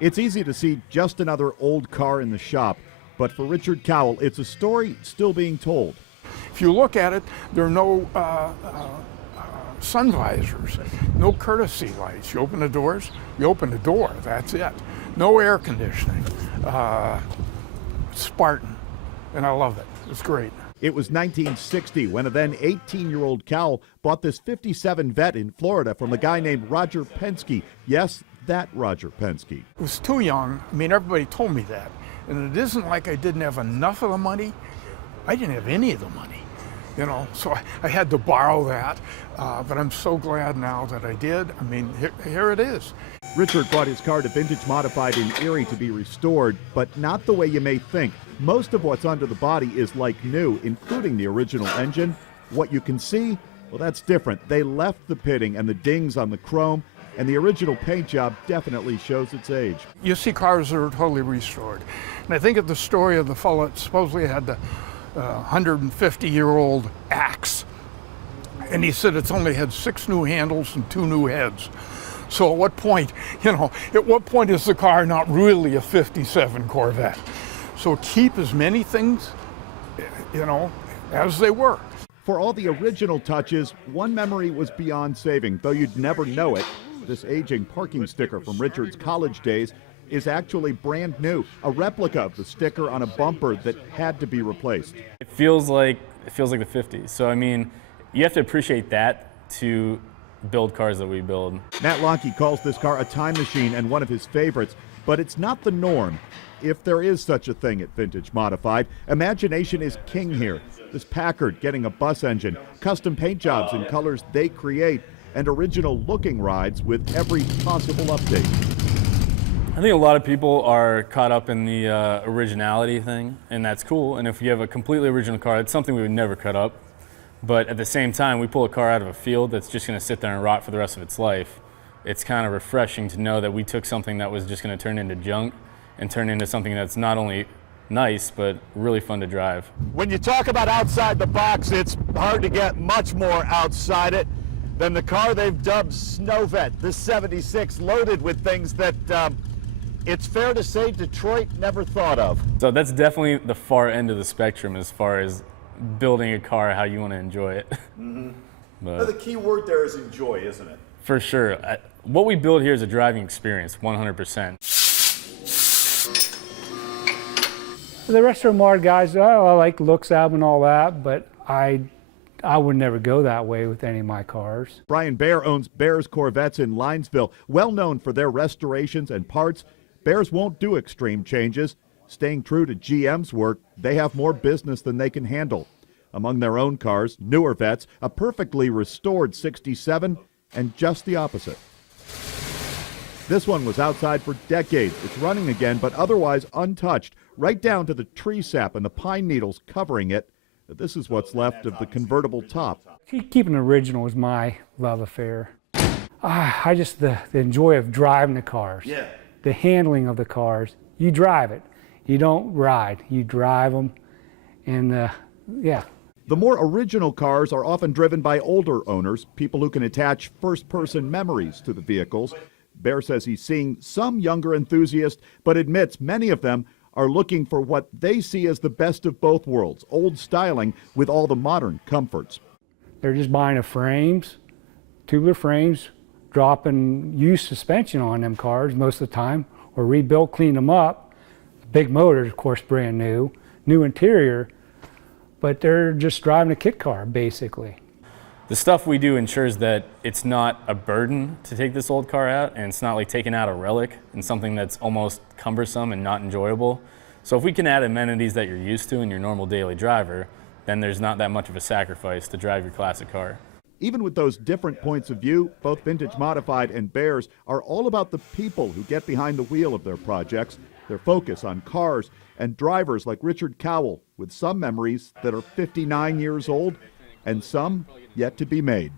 It's easy to see just another old car in the shop, but for Richard Cowell, it's a story still being told. If you look at it, there are no sun visors, no courtesy lights. You open the doors, you open the door, that's it. No air conditioning. Spartan, and I love it. It's great. It was 1960 when a then 18-year-old Cowell bought this 57 Vet in Florida from a guy named Roger Penske. Yes, that Roger Penske. I was too young. I mean, everybody told me that. And it isn't like I didn't have enough of the money. I didn't have any of the money, you know, so I had to borrow that. But I'm so glad now that I did. I mean, here it is. Richard brought his car to Vintage Modified in Erie to be restored, but not the way you may think. Most of what's under the body is like new, including the original engine. What you can see, well, that's different. They left the pitting and the dings on the chrome, and the original paint job definitely shows its age. You see cars that are totally restored. And I think of the story of the fellow that supposedly had the 150-year-old axe. And he said it's only had 6 new handles and 2 new heads. So at what point, at what point is the car not really a 57 Corvette? So keep as many things, as they were. For all the original touches, one memory was beyond saving, though you'd never know it. This aging parking sticker from Richard's college days is actually brand new, a replica of the sticker on a bumper that had to be replaced. It feels like the 50s. So I mean, you have to appreciate that to build cars that we build. Matt Lonkey calls this car a time machine and one of his favorites, but it's not the norm. If there is such a thing at Vintage Modified, imagination is king here. This Packard getting a bus engine, custom paint jobs in colors they create, and original looking rides with every possible update. I think a lot of people are caught up in the originality thing, and that's cool. And if you have a completely original car, it's something we would never cut up. But at the same time, we pull a car out of a field that's just going to sit there and rot for the rest of its life. It's kind of refreshing to know that we took something that was just going to turn into junk and turn into something that's not only nice, but really fun to drive. When you talk about outside the box, it's hard to get much more outside it than the car they've dubbed Snowvet, this 76, loaded with things that it's fair to say Detroit never thought of. So that's definitely the far end of the spectrum as far as building a car how you want to enjoy it. Mm-hmm. But the key word there is enjoy, isn't it? For sure. What we build here is a driving experience, 100%. The rest of them are guys, I like looks of them and all that, but I would never go that way with any of my cars. Brian Baer owns Baer's Corvettes in Linesville, well known for their restorations and parts. Baer's won't do extreme changes. Staying true to GM's work, they have more business than they can handle. Among their own cars, newer Vets, a perfectly restored 67, and just the opposite. This one was outside for decades. It's running again, but otherwise untouched, right down to the tree sap and the pine needles covering it. This is what's left of the convertible top. Keeping the original is my love affair. I just, the joy of driving the cars. Yeah. The handling of the cars. You drive it. You don't ride. You drive them. And yeah. The more original cars are often driven by older owners, people who can attach first-person memories to the vehicles. Baer says he's seeing some younger enthusiasts, but admits many of them are looking for what they see as the best of both worlds, old styling with all the modern comforts. They're just buying the frames, tubular frames, dropping used suspension on them cars most of the time, or rebuilt, clean them up. Big motors, of course, brand new interior, but they're just driving a kit car, basically. The stuff we do ensures that it's not a burden to take this old car out, and it's not like taking out a relic and something that's almost cumbersome and not enjoyable. So if we can add amenities that you're used to in your normal daily driver, then there's not that much of a sacrifice to drive your classic car. Even with those different points of view, both Vintage Modified and Baer's are all about the people who get behind the wheel of their projects, their focus on cars, and drivers like Richard Cowell, with some memories that are 59 years old and some yet to be made.